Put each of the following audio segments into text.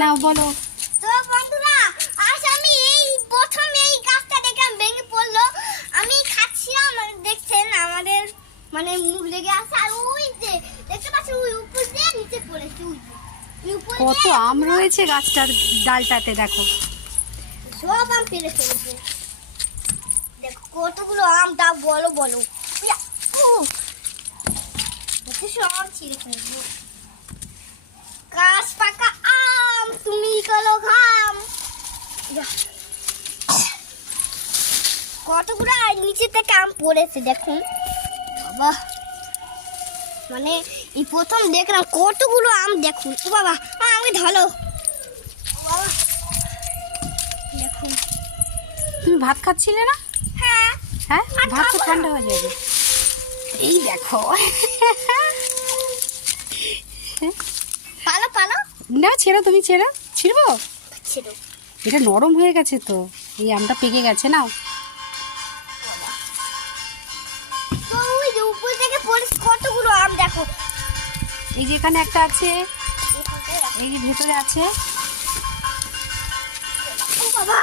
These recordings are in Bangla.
নাও বলো। তো বন্ধুরা, আজ আমি এই প্রথম এই গাছটা দেখলাম ভেঙে পড়লো। আমি খাচ্ছিলাম, দেখছেন আমাদের মানে মুখ লেগে আছে। আর ওই যে দেখতে পাচ্ছেন ওই উপর দিয়ে নিচে পড়েছে, ওই উপর কত দিয়ে আম রয়েছে গাছটার ডালটাতে, দেখো। সব আম পেড়ে ফেলেছে। দেখো কতগুলো আম, তা বলো বলো। ইয়া, উফ, সব ছিঁড়ে ফেলবো। গাছ পাকা আম, তুমি কলো ঘাম। ইয়া, কতগুলো আর নিচে থেকে আম পড়েছে দেখুন। বাবা, মানে এই প্রথম দেখলাম কতগুলো আম, দেখুন। ও বাবা, আমি ধরো। বাবা দেখুন। তুমি ভাত খাচ্ছিলে না? হ্যাঁ হ্যাঁ, আর ভাত তো খাবো ঠান্ডা না। হয়ে যাবে। এই দেখো। পালো পালো। না, ছেড়ো, তুমি ছেড়ো। ছিড়বো? ছিল এটা নরম হয়ে গেছে তো, এই আমটা পেকে গেছে। নাও। তো ওই যে উপর থেকে পড়েছে কতগুলো আম, দেখো। এই যে এখানে একটা আছে, এই যে ভেতরে আছে। ও বাবা,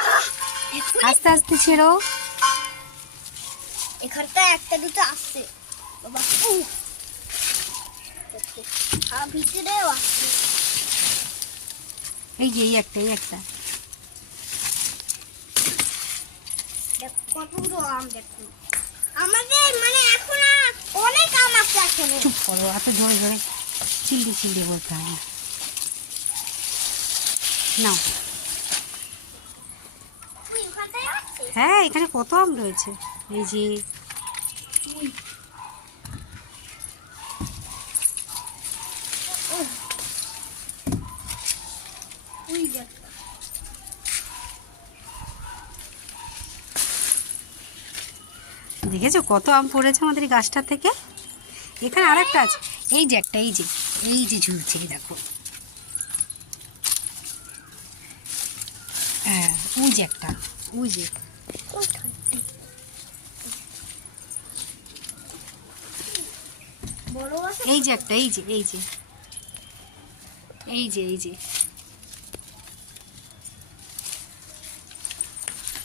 আস্তে আস্তে ছেড়ো। এখানটা একটা দুটো আসছে বাবা। আর ভিতরেও আসছে। এই যে এই একটা, এই একটা। দেখো কতগুলো আম, দেখুন। আমাদের মানে এখন আর অনেক আম আছে এখনো। চুপ করো, এত জোরে জোরে চিল্লি চিল্লি বলতে হয় না। নাও। ওই ওখানটায় আছে। হ্যাঁ, এখানে কত আম রয়েছে। এই যে ওই দেখো। দেখেছো কত আম পড়েছে আমাদের এই গাছটা থেকে। এখানে আর একটা আছে, এই যে একটা, এই যে এই যে ঝুলছে, এই দেখো। হ্যাঁ, ওই যে একটা, ওই যে। বড় আছে। এই যে একটা, এই যে এই যে এই যে এই যে।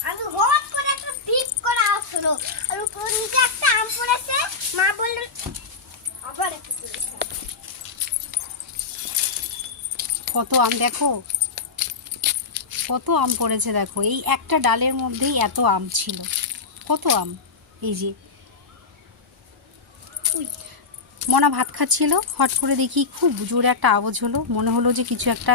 আমি হঠাৎ করে একটা পিক করা আসলো, আর উপর নিচে একটা আম পড়েছে। মা বললেন আবার একটা পড়েছে। কত আম দেখো, কত আম পড়েছে দেখো। এই একটা ডালের মধ্যেই এত আম ছিল। কত আম। এই যে উই, মনা ভাত খাচ্ছিল, হট করে দেখি খুব জোরে একটা আওয়াজ হলো, মনে হলো যে কিছু একটা